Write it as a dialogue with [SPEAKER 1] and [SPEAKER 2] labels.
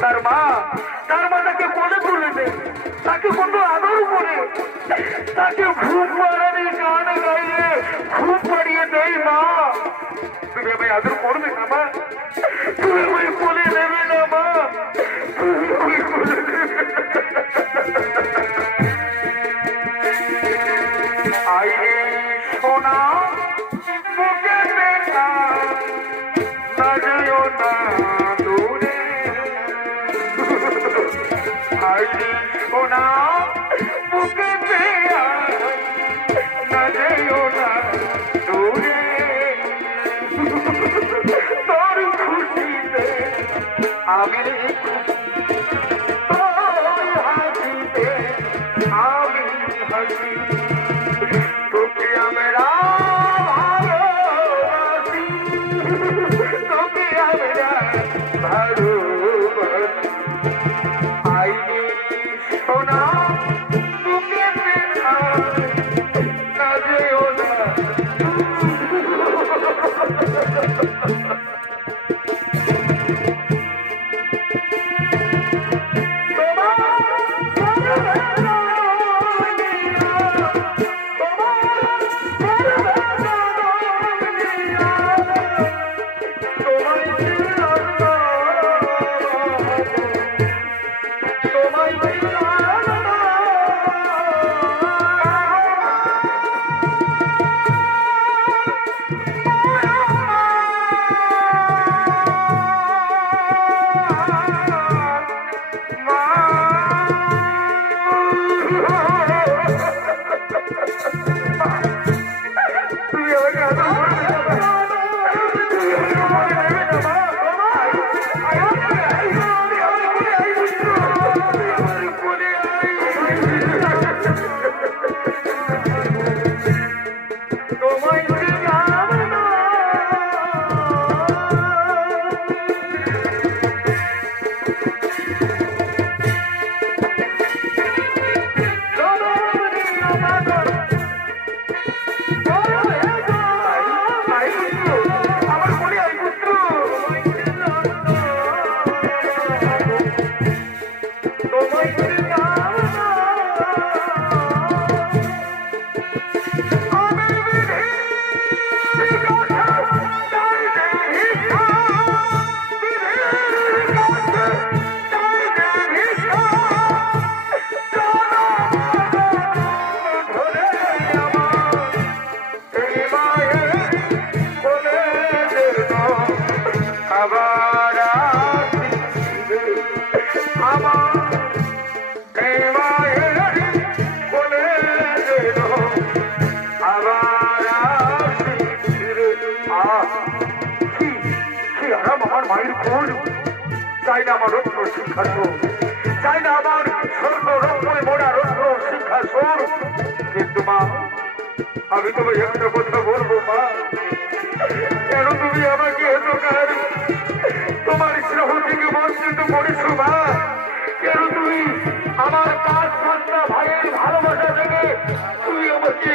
[SPEAKER 1] তার মা তার মা তাকে কোলে তুলে দেয়। তাকে কত আদর করে। তাকে ঘুম মারানি, গান গাইয়ে ঘুম পাড়িয়ে দেয় মা। তুমি আমায় আদর করবে না, মা? তুমি আমায় কোলে নেবে না, মা? তুমি আমায় কোলে নেবে যেও না দূরে। তোর আমি Obrigado. চাই না আমার রত্ন শিক্ষাসন চাই না আমার স্বর্ণ রত্নে মোড়া রত্ন শিক্ষাসন কিন্তু মা, আমি তোমায় একটা কথা বলব, মা। কেন তুমি আমাকে এত কার তোমার স্নেহ থেকে বঞ্চিত করেছ, মা? কেন তুমি আমার পাঁচ পাঁচটা ভাইয়ের ভালোবাসা থেকে তুমি আমাকে